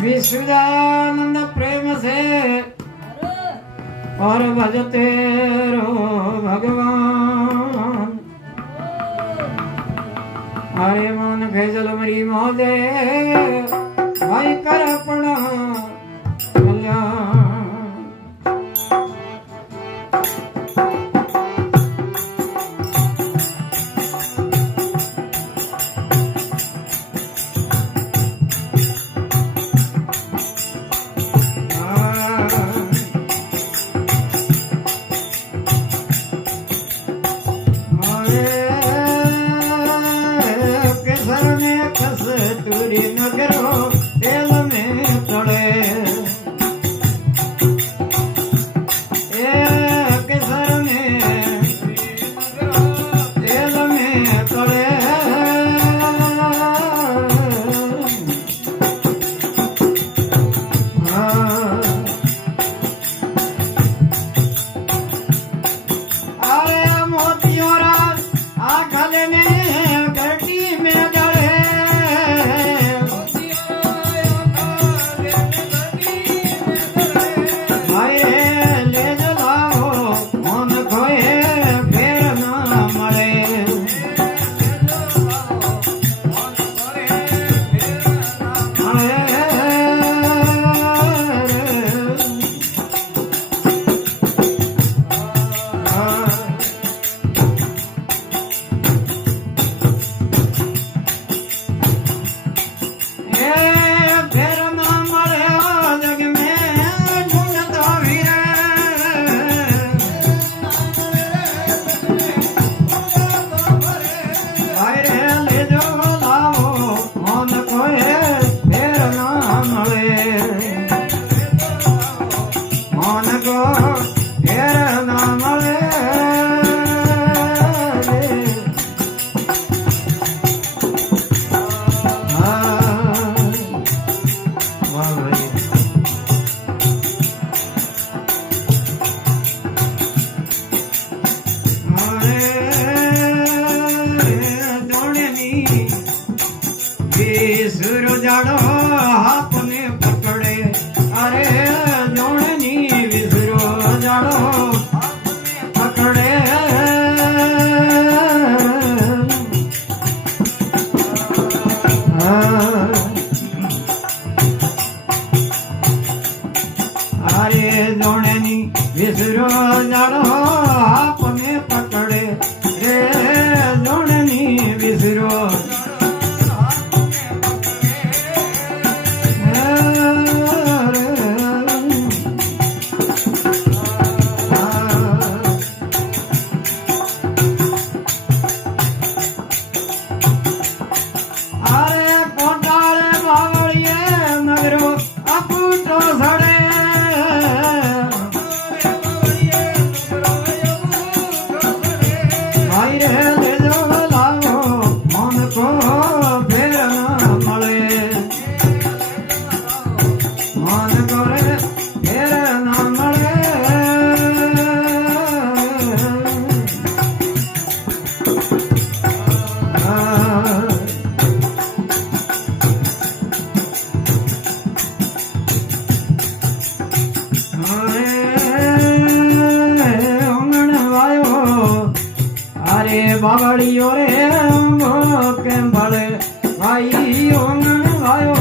विश्वदानंद प्रेम से और भजते रहो भगवान। अरे मन भेजल मरी मोदे भाई कर अपना कल्याण। कस्तूरी नगरो तेल में तड़े केसर में तेल में तड़े अरे मोतियों आ गले ने गड्डी में जाड़ो आपने पकड़े अरे जोड़नी विसरो जाड़ो पकड़े अरे जोड़नी विसरो जाड़ो आपने पकड़े रे जोड़नी विसरो बावड़ियों रे के भले भाई आयो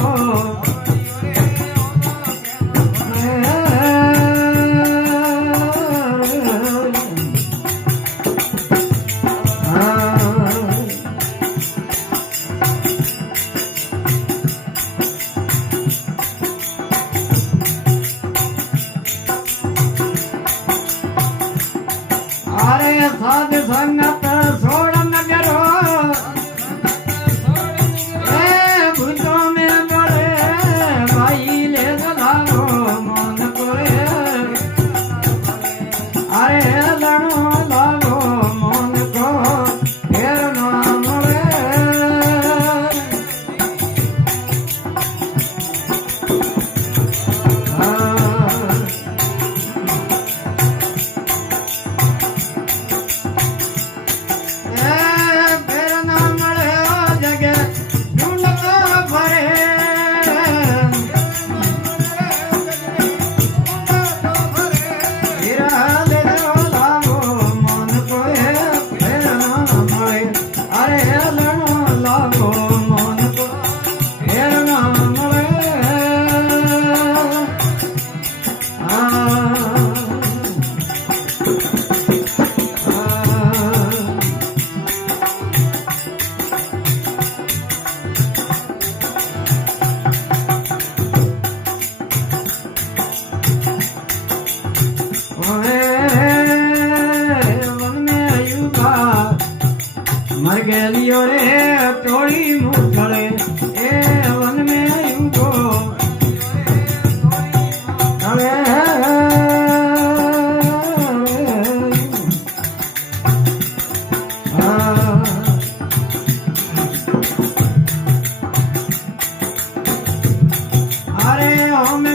अरे साध संगत छोड़ नगरो भूतों में बड़े भाई ले लाओ मन करे अरे लड़ो लाओ मन को फिर ना मरे अरे होम